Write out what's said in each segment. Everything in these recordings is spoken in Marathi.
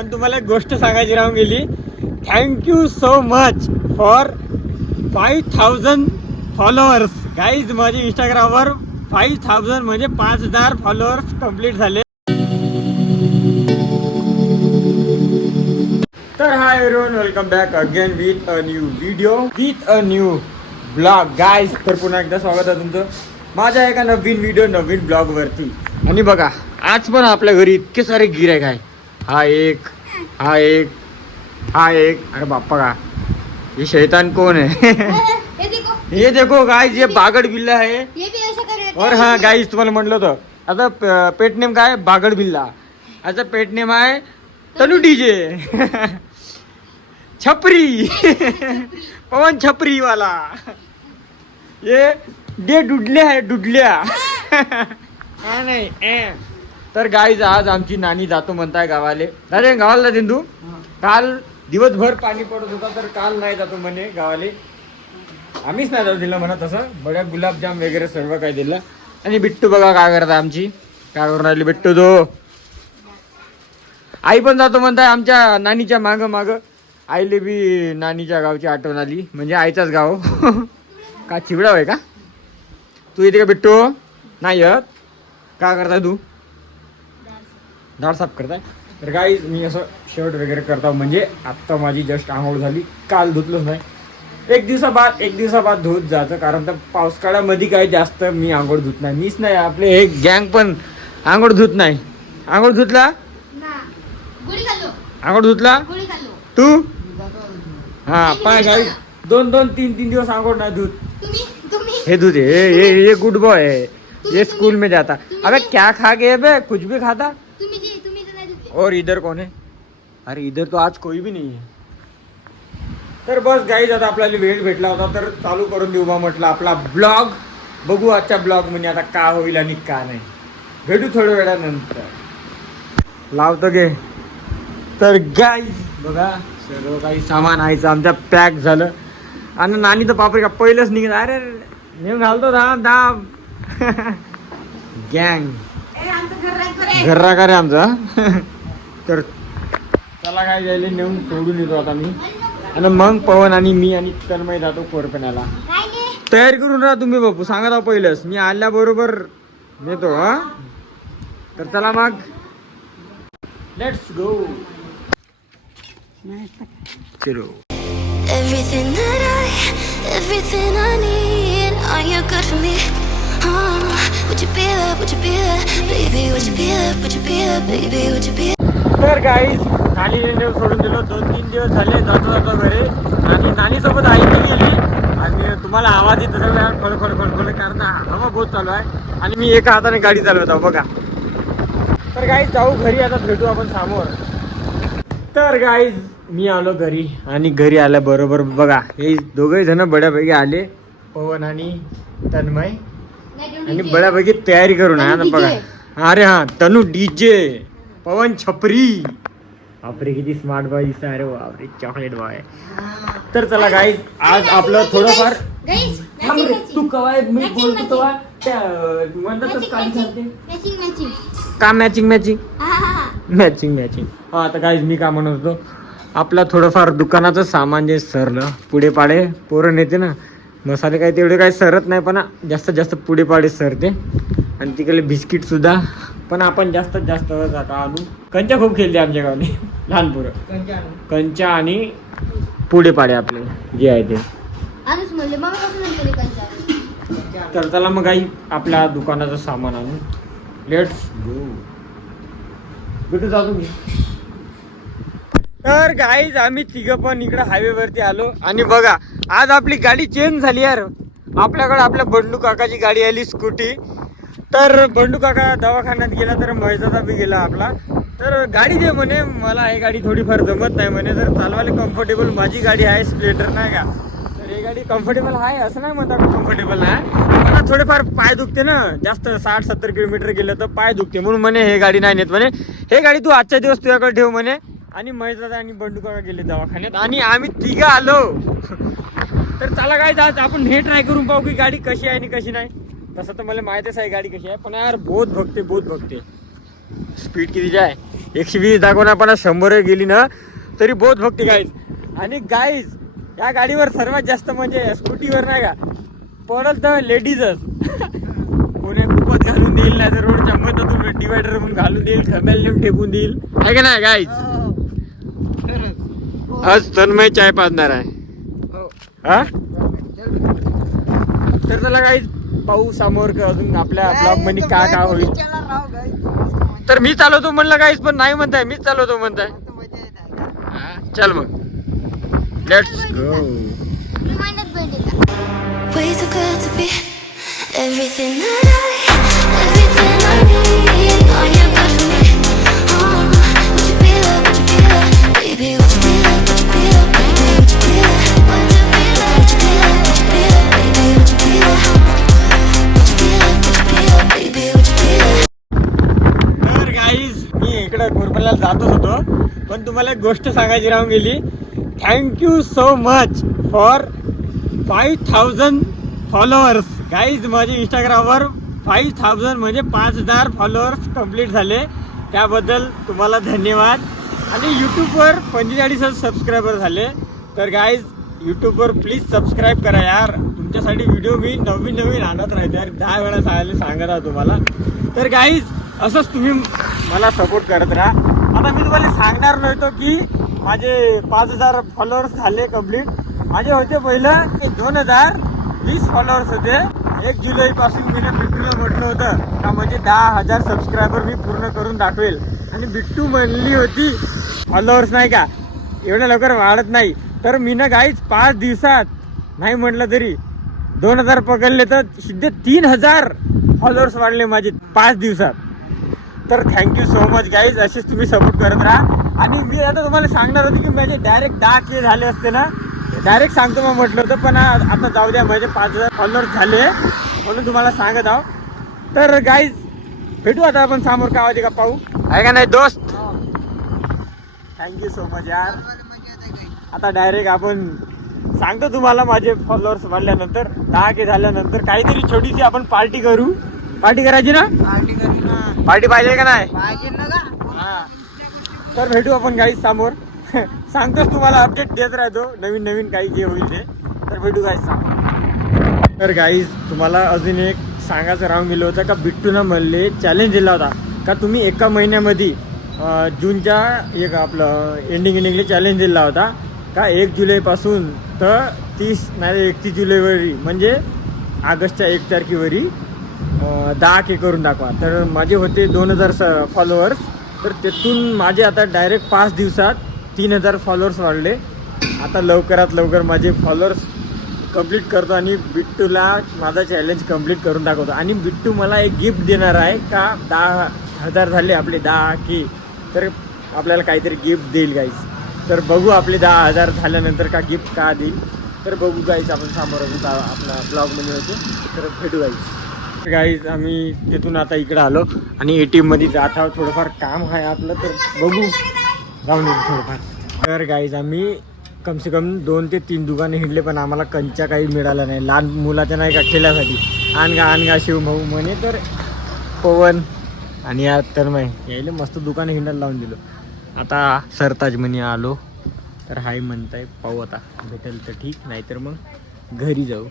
पण तुम्हाला एक गोष्ट सांगायची राहून गेली. Thank you so much for 5000 followers guys. माझे इंस्टाग्रामवर 5000 म्हणजे 5000 फॉलोअर्स कंप्लीट झाले. तर hi everyone, welcome back again with a new video with a new blog guys. तर पुन्हा एकदा स्वागत आहे तुमचं माझ्या एका नवीन व्हिडिओ नवीन ब्लॉगवरती. आणि बघा आज पण आपल्या घरी इतके सारे गिऱ्हाईक आहे. हा एक हा एक हा एक. अरे बाप्पा का ये शैतान कौन है? ये देखो गाइस, ये बागड़ बिल्ला है. और हाँ गाइस, तुम्हाला म्हटलं होतं आता पेट नेम काय बागड़ बिल्ला. आता पेट नेम आहे तनु डीजे छपरी पवन छपरी वाला. ये डे डुडल्या आहे डुडल्या. नाही. तर गाईज आज आमची नानी जातो म्हणताय गावाले. अरे गावाला जाते तू? काल दिवसभर पाणी पडत होता तर काल नाही जातो म्हणे गावाले. आम्हीच नाही जाऊ दिलं म्हणा तसं. बघा गुलाबजाम वगैरे सर्व काय दिलं. आणि बिट्टू बघा काय करता आमची, काय करून राहिली बिट्टू तो. आई पण जातो म्हणताय आमच्या नानीच्या माग माग. आईले बी नानीच्या गावची आठवण आली, म्हणजे आईचाच गाव. का चिवडा आहे का तू? येते का बिट्टू? नाही येत. काय करताय तू? दाढ साफ करताय. तर गाईज मी असं शर्ट वगैरे करता, म्हणजे आत्ता माझी जस्ट आंघोळ झाली. काल धुतलंच नाही. एक दिवसाबाद धुत जातं, कारण तर पावसाळ्यामध्ये काही जास्त मी आंघोळ धुत नाही. मीच नाही, आपले एक गँग पण आंघोळ धुत नाही. आंघोळ धुतला? आंघोळ धुतला तू? हा पाय गाईज, 2-3 दिवस आंघोळ नाही धुत. हे धुत ये गुड बॉय है. ये स्कूल में जाता. अबे क्या खा गए बे? कुछ भी खाता. और इधर कौन है? अरे इधर तो आज कोई भी नहीं है. तर बस गाईज, आता आपल्याला वेळ भेटला होता तर चालू करून देऊ बा म्हटलं आपला ब्लॉग. बघू आजच्या ब्लॉग म्हणजे आता का होईल आणि का नाही. भेटू थोड्या वेळानंतर. लावतो गे. तर गाईज बघा सर्व काही सामान आयचं आमच्या पॅक झालं. आणि नानी तर बापरे का पहिलंच निघत. अरे नेऊन घालतो दाम दाम. गँग घर्रा का रे आमचा. तर चला काय जायला नेऊन सोडून येतो आता मी. आणि मग पवन आणि मी आणि तन्मय जातो कोरपण्याला. तयारी करून राहा तुम्ही बापू, सांगा पहिलंच मी आल्याबरोबर नेतो. हा तर चला मग लेट्स गो. चलो. Everything I need, are you good for me? Would you be there, would you be there, baby, would you be there, would you be there, baby, would you be there? तर गाईज नानी नेऊन सोडून दिलो. 2-3 दिवस झाले जातो घरी. आणि नानी सोबत आई पण गेली. आणि तुम्हाला आवाज येत असेल खड कारण हवा बहुत चालू आहे. आणि मी एका हाताने गाडी चालवत आहो बघा. तर गाईज जाऊ घरी, आता भेटू आपण समोर. तर गाईज मी आलो घरी. आणि घरी आल्याबरोबर बघा हे दोघे जण बड्यापैकी आले, पवन आणि तन्मय. आणि बड्यापैकी तयारी करून आहे आता बघा. अरे हा तनु डीजे, पवन छपरी. बापरे किती स्मार्ट बॉय दिसत. अरे बापरे चॉकलेट बॉय. तर चला गाईज आज आपलं थोडंफार तू कवाय मी बोलतो तेव्हा म्हणतात का मॅचिंग. हा आता गाईज मी काय म्हणत होतो, आपला थोडंफार दुकानाचं सामान जे सरलं पुढे पाडे पोरण येते ना. मसाले काय तेवढे काही सरत नाही, पण जास्तीत जास्त पुढे पाडे सरते. आणि तिकडे बिस्किट सुद्धा. पण आपण जास्तीत जास्त आता आणू. कंचा खूप खेळते आमच्या गावाने लहान पोरं. कंचा आणि पुढे पाडे आपले जे आहे ते. तर चला मग काही आपल्या दुकानाचं सामान आणू. Let's go. कुठे जातो मी. तर गाईज आम्ही तिघं पण इकडे हायवे वरती आलो. आणि बघा आज आपली गाडी चेंज झाली यार. आपल्याकडे आपल्या बंडू काकाची गाडी आली स्कूटी. तर बंडू काका दवाखान्यात गेला, तर महेशदादा बी गेला आपला. तर गाडी दे म्हणे, मला हे गाडी थोडीफार जमत नाही म्हणे. तर चालवायला कम्फर्टेबल माझी गाडी आहे स्प्लेंडर नाही का. तर ही गाडी कम्फर्टेबल आहे असं नाही म्हणतात कम्फर्टेबल नाही, मला थोडेफार पाय दुखते ना. जास्त 60-70 किलोमीटर गेलं तर पाय दुखते, म्हणून म्हणे हे गाडी नाही नेत म्हणे. हे गाडी तू आजच्या दिवस तुझ्याकडे ठेव म्हणे. आणि महेशदादा आणि बंडू काका गेले दवाखान्यात आणि आम्ही तिघं आलो. तर चला काय आज आपण हे ट्राय करून पाहू की गाडी कशी आहे आणि कशी नाही. तसं तर मला माहितीच आहे गाडी कशी आहे, पण यार बहुत भगते. स्पीड किती आहे 120 दाखवणार पण 100 गेली ना तरी बहुत भक्ती गाईज. आणि गाईज या गाडीवर सर्वात जास्त म्हणजे स्कूटीवर नाही का पडल तर लेडीजच. कोणी खूपच घालून देईल नाही तर रोडच्या मधातून डिवायडर म्हणून घालून देईल खंब्याला नेऊन ठेकून देईल आहे का नाही गाईज. आज तन्मय चाय पाजणार आहे हा. तर चला गाईज पाहू समोर अजून आपल्या ब्लॉग मध्ये काय काय होईल. तर मी चालवतो म्हणलं गाईज पण नाही म्हणताय मीच चालवतो म्हणताय. चल मग let's go. Way too good to be everything that everything I need. Are you good for me? Would you be there? Would you be there? Baby, would you be there? Would you be there? Baby, would you be there? Would you be there? Would you be there? Would you be there? Baby, would you be there? Would you be there? Would you be there? Baby, would you be there? तर गाईज मी इकडे कोरबला जातच होतो पण तुम्हाला एक गोष्ट सांगायची राहून गेली. Thank you so much for 5000 followers guys. माझे इंस्टाग्रामवर 5000 म्हणजे 5000 फॉलोअर्स कंप्लीट झाले त्याबद्दल तुम्हाला धन्यवाद. आणि यूट्यूबवर 45,000 सबस्क्रायबर झाले. तर गाईज यूट्यूबवर प्लीज सबस्क्राईब करा यार. तुमच्यासाठी व्हिडिओ मी नवीन आणत राहते यार. 10 वेळा सांगत आहे तुम्हाला. तर गाईज असंच तुम्ही मला सपोर्ट करत राहा. आता मी तुम्हाला सांगणार नव्हतो की माझे 5000 फॉलोअर्स झाले कंप्लीट. माझे होते पहिलं 2020 फॉलोअर्स होते. 1 जुलैपासून मी बिट्टूला म्हटलं होतं का म्हणजे 10,000 सबस्क्रायबर मी पूर्ण करून दाखवेल. आणि बिट्टू म्हणली होती फॉलोअर्स नाही का एवढ्या लवकर वाढत नाही. तर मी ना गाईज 5 दिवसात नाही म्हटलं तरी 2000 पकडले तर सिद्धे 3000 फॉलोअर्स वाढले माझे 5 दिवसात. तर थँक्यू सो मच गाईज. असेच तुम्ही सपोर्ट करत राहा. आणि मी आता तुम्हाला सांगणार होते की माझे डायरेक्ट 10K झाले असते ना डायरेक्ट सांगतो मग म्हटलं होतं पण आता जाऊ द्या माझे 5000 फॉलोअर्स झाले म्हणून तुम्हाला सांगत आहो. तर गाईज भेटू आता आपण समोर काय होते का पाहू आहे का नाही दोस्त. थँक्यू सो मच यार. आता डायरेक्ट आपण सांगतो तुम्हाला माझे फॉलोअर्स वाढल्यानंतर 10K झाल्यानंतर काहीतरी छोटीशी आपण पार्टी करू. पार्टी करायची ना. पार्टी पाहिजे का नाही हा. तर भेटू आपण गाईज समोर. सांगतोच तुम्हाला अपडेट देत राहतो नवीन काही जे होईल ते. तर भेटू गाईज समोर. तर गाईज तुम्हाला अजून एक सांगायचं राहून गेलं होतं का बिट्टूनं म्हणले चॅलेंज दिला होता का तुम्ही एका महिन्यामध्ये जूनच्या एक आपलं एंडिंगला चॅलेंज दिला होता का 1 जुलैपासून तर 31 जुलैवरी म्हणजे ऑगस्टच्या 1 तारखेवरी 10K करून दाखवा. तर माझे होते 2000 फॉलोअर्स. तर त्यातून माझे आता डायरेक्ट 5 दिवसात 3000 फॉलोअर्स वाढले. आता लवकरात लवकर माझे फॉलोअर्स कंप्लीट करतो आणि बिट्टूला माझा चॅलेंज कंप्लीट करून दाखवतो. आणि बिट्टू मला एक गिफ्ट देणार आहे का 10,000 झाले आपले 10K तर आपल्याला काहीतरी गिफ्ट देईल गाईज. तर बघू आपले 10,000 झाल्यानंतर का गिफ्ट का देईल. तर बघू गाईज आपण समोर आपला ब्लॉगमध्ये होतो. तर भेटू गाईज आम्ही तिथून आता इकडं आलो आणि ATM मध्ये जात आहोत. थोडंफार काम आहे आपलं तर बघू जाऊन येऊ थोडंफार. तर गाईज आम्ही कमसे कम 2 ते 3 दुकाने हिंडले पण आम्हाला कंच्या काही मिळाल्या नाही. लहान मुलाच्या नाही का खेळण्यासाठी आणगा शिवभाऊ म्हणे तर पवन आणि या तन्मय यायला मस्त दुकाने हिंडायला लावून दिलो. आता सरताज म्हणे आलो तर हाय म्हणताय पाहू आता भेटेल तर ठीक नाहीतर मग घरी जाऊ.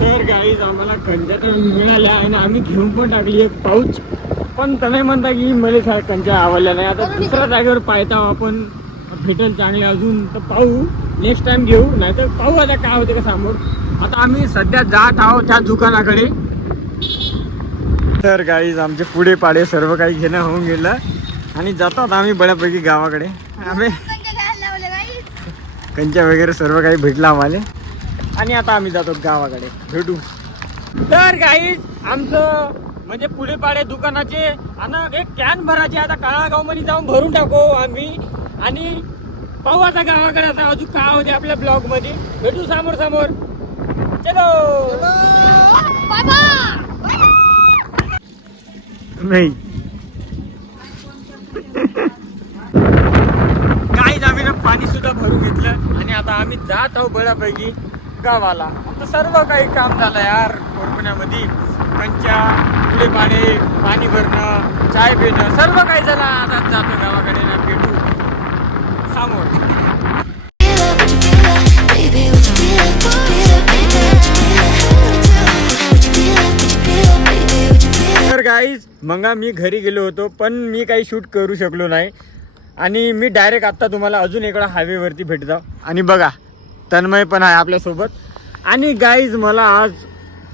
तर गाईज आम्हाला कंच्या तर मिळाल्या आणि आम्ही घेऊन पण टाकली एक पाऊच. पण तुम्ही म्हणता की मला कंच्या आवडल्या नाही. आता दुसऱ्या जागेवर पाहता आपण भेटेल चांगले अजून तर पाहू नेक्स्ट टाइम घेऊ नाहीतर पाहू आता काय होते का समोर. आता आम्ही सध्या जात आहोत त्या दुकानाकडे. तर गाईज आमचे पुढे पाडे सर्व काही घेणं होऊन गेलं आणि जातो आता आम्ही बऱ्यापैकी गावाकडे. आम्ही कंच्या वगैरे सर्व काही भेटलं आम्हाला आणि आता आम्ही जातो गावाकडे. भेटू. तर गाईज आमचं म्हणजे पुढे पाडे दुकानाचे आणि एक कॅन भरायचे आता काळागाव मध्ये जाऊन भरून टाकू आम्ही आणि पाहू आता गावाकडे. आता अजून काय होते आपल्या ब्लॉग मध्ये. भेटू समोर. चलो नाही गाईज आम्ही ना पाणी सुद्धा भरून घेतलं आणि आता आम्ही जात आहोत बऱ्यापैकी गावाला. आता सर्व काही काम झालं यार कोरपुण्यामध्ये. कंच्या पुढे पाणी भरणं, चाय पिणं, सर्व काही झालं. आता जातो गावाकडे ना, भेटू समोर. Baby, would you be that? Baby, would you be that? Would you be that? Would you be that? Baby, would you be that? तर गाईज मग मी घरी गेलो होतो, पण मी काही शूट करू शकलो नाही. आणि मी डायरेक्ट आत्ता तुम्हाला अजून एका हायवेवरती भेटतो. आणि बघा तन्मय पण आहे आपल्यासोबत. आणि गाईज मला आज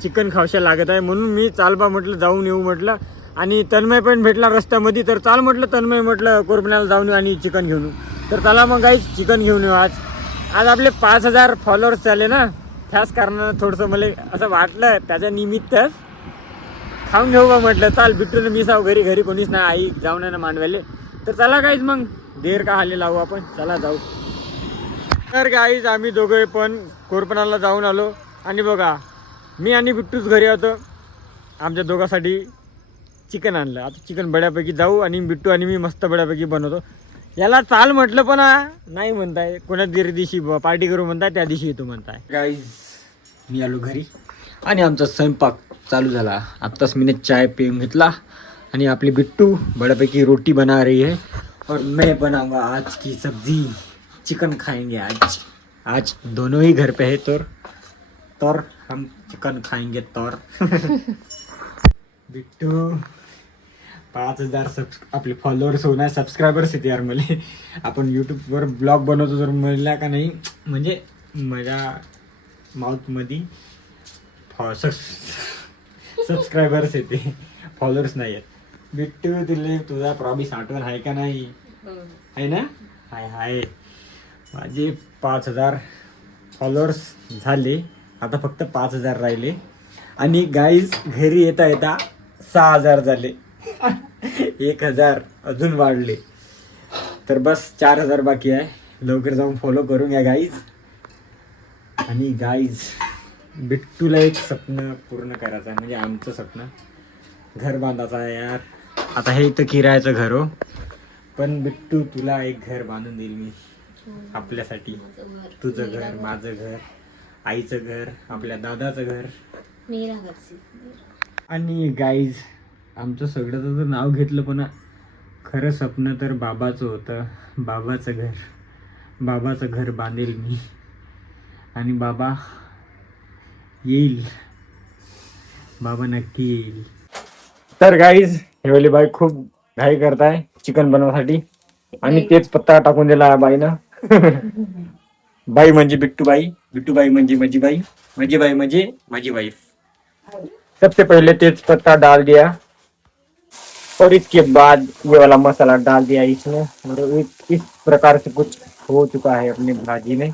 चिकन खावशा लागत आहे, म्हणून मी चालबा म्हटलं जाऊन येऊ म्हटलं. आणि तन्मय पण भेटला रस्त्यामध्ये, तर चाल म्हटलं तन्मय, म्हटलं कोरपण्याला जाऊन येऊ आणि चिकन घेऊन येऊ. तर चला मग गाईज चिकन घेऊन येऊ. आज आपले 5000 फॉलोअर्स झाले ना, त्याच कारणानं थोडंसं मला असं वाटलं, त्याच्या निमित्तच खाऊन घेऊ बा म्हटलं. चाल बिट्टून मी साव घरी कोणीच नाही, आई जाऊन ना मांडवायले. तर चला गाईज मग देर का हाले लावू आपण, चला जाऊ. तर गाईज आम्ही दोघे पण कोरपणाला जाऊन आलो. आणि बघा मी आणि बिट्टूच घरी होतो, आमच्या दोघांसाठी चिकन आणलं. आता चिकन बड्यापैकी जाऊ आणि बिट्टू आणि मी मस्त बड्यापैकी बनवतो. याला चाल म्हटलं पण नाही म्हणताय, कोणा दिवशी पार्टी करू म्हणताय, त्या दिवशी येतो म्हणताय. गाईज मी आलो घरी आणि आमचा स्वयंपाक चालू झाला. आत्ताच मी चाय पिऊन घेतला आणि आपली बिट्टू बड्यापैकी रोटी बना रही है और मैं बनाऊंगा आज की सब्जी. चिकन खाएंगे आज दोनों ही घर पे है, तोर हम चिकन खाएंगे तोर. बिट्टू 5000 आपले फॉलोअर्स होणार, सबस्क्रायबर्स आहेत यार मला. आपण यूट्यूबवर ब्लॉग बनवतो, जर म्हणला का नाही म्हणजे माझ्या माउथमध्ये सबस्क्रायबर्स येते, फॉलोअर्स नाही आहेत. बिट्टू तुझा प्रॉमिस आठवण आहे का नाही? आहे ना? हाय माझे 5000 फॉलोअर्स झाले, आता फक्त 5000 राहिले. आणि गाईज घरी येता 6000 झाले. 1000 अजून वाढले, तर बस 4000 बाकी आहे. लवकर जाऊन फॉलो करून घ्या गाईज. आणि गाईज बिट्टूला एक स्वप्न पूर्ण करायचं आहे, म्हणजे आमचं स्वप्न घर बांधायचं आहे यार. आता हे इथं किरायाचं घर हो, पण बिट्टू तुला एक घर बांधून देईल मी आपल्यासाठी. तुझं घर, माझं घर, आईचं घर, आपल्या दादाचं घर. आणि गाईज आमचं सगळं तर नाव घेतलं, पण खरं स्वप्न तर बाबाचं होतं. बाबाचं घर बांधेल मी आणि बाबा येईल, बाबा नक्की येईल. तर गाईज हेवली बाई खूप घाई करताय चिकन बनवण्यासाठी आणि तेच पत्ता टाकून दिला बाईनं. बाई म्हणजे बिट्टूबाई म्हणजे माझी बाई, माझी बाई म्हणजे माझी वाईफ. सबसे पहले तेज पत्ता डाल दिया और इसके बाद ये वाला मसाला डाल दिया इसमें. मतलब इस प्रकार से कुछ हो चुका है अपनी भाजी में.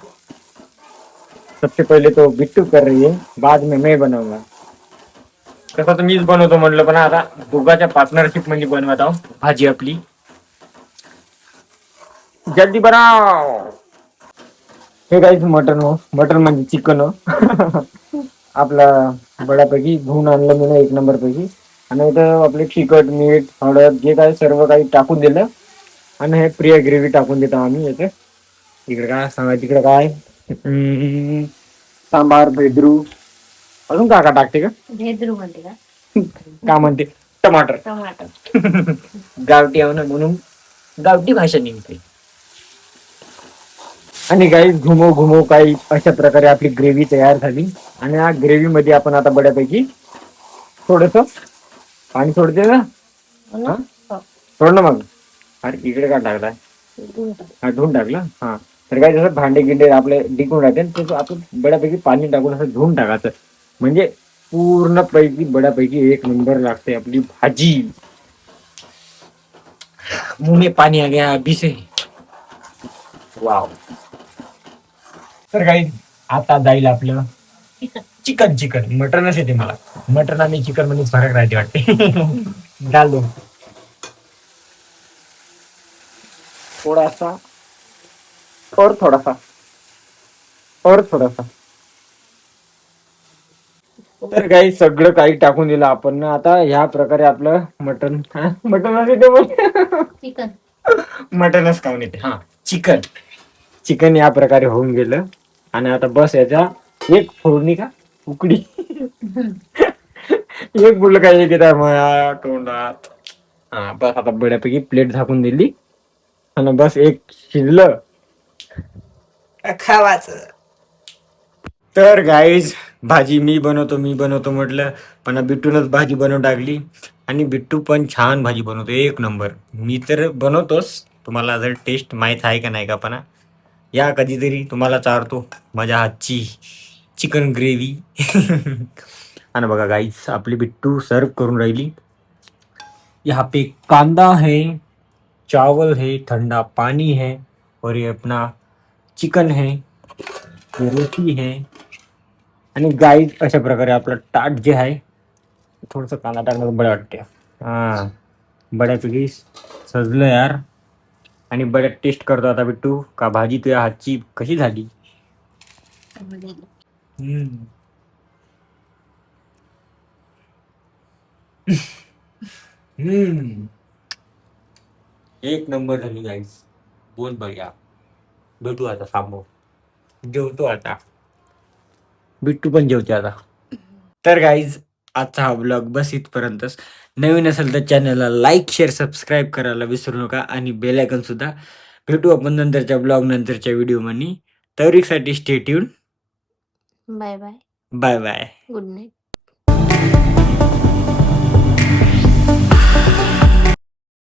सबसे पहले तो बिट्टू कर रही है, बाद में मैं बनाऊंगा. तसं तर मीच बनवतो म्हटलं, पण आता दोघांच्या पार्टनरशिप मध्ये बनवत आहो भाजी आपली. जल्दी बनाव. हे काहीच मटन म्हणजे चिकन आपला बड्यापैकी धुवून आणलं मी ना, 1 नंबर पैकी. आणि इथं आपले तिखट, मीठ, हळद जे काय सर्व काही टाकून दिलं. आणि हे प्रिय ग्रेव्ही टाकून देतो आम्ही याचे. इकडे काय सांगा, तिकडे काय सांबार, भेद्रू, अजून काय टाकते का? भेद्रू म्हणते का? का म्हणते? टमाटर. गावठी आहे ना, म्हणून गावठी भाषा निघते. आणि काही घुमो काही अशा प्रकारे आपली ग्रेव्ही तयार झाली. आणि या ग्रेव्ही मध्ये आपण आता बड्यापैकी थोडस पाणी सोडते ना, सोड ना मग. अरे इकडे काय टाकलाय? धुवून टाकलं. हा, तर काय जसं भांडे गिंडे आपले डिकून राहते, तसं आपण बड्यापैकी पाणी टाकून असं धुवून टाकायचं, म्हणजे पूर्णपैकी बड्यापैकी 1 नंबर लागते आपली भाजी. मुंह में पानी आ गया अभी से. वाव. तर काही आता जाईल आपलं चिकन. मटनच येते मला, मटन आणि चिकन मध्ये फरक राहते वाटते. डाल दो थोडासा और थोडासा. तर काही सगळं काही टाकून दिलं आपण. आता ह्या प्रकारे आपलं मटन चिकन मटनच खाऊन येते. हा, चिकन या प्रकारे होऊन गेलं. आणि आता बस याच्या एक फोडणी का उकडी एक बोललं काय एक येतात माझ्या तोंडात. हा बस आता बऱ्यापैकी प्लेट झाकून दिली आणि बस एक शिजलं खावाचं. तर गाईज भाजी मी बनवतो म्हटलं, पण बिट्टूनच भाजी बनवून टाकली. आणि बिट्टू पण छान भाजी बनवतो, एक नंबर. मी तर बनवतोच, तुम्हाला जर टेस्ट माहीत आहे का नाही का पण या कधीतरी तुम्हाला चारतो माझ्या हातची चिकन ग्रेव्ही. आणि बघा गाईज आपली बिट्टू सर्व करून राहिली. यहाँ पे कांदा है, चावल है, ठंडा पानी है, और ये अपना चिकन है, ये रोटी है. आणि गाईज अशा प्रकारे आपलं ताट जे आहे थोडंसं कांदा टाकणं बरं वाटते. हा बऱ्यापैकी सजलं यार. आणि बऱ्याच टेस्ट करतो आता बिट्टू का भाजी तुझ्या हातची कशी झाली. हम्म. हम्म. एक नंबर झाली गाईज, बोल बघ्या. भेटू आता समोर, जेवतो आता, बिट्टू पण जेवते आता. तर गाईज आजचा हा ब्लॉग बस इथपर्यंतच. नवीन असेल तर चॅनलला लाईक शेअर सबस्क्राईब करायला विसरू नका आणि बेल आयकॉन सुद्धा. भेटू आपण नंतरच्या ब्लॉग नंतरच्या व्हिडिओमध्ये. तरीसाठी stay tuned. Bye bye. Bye bye. Good night.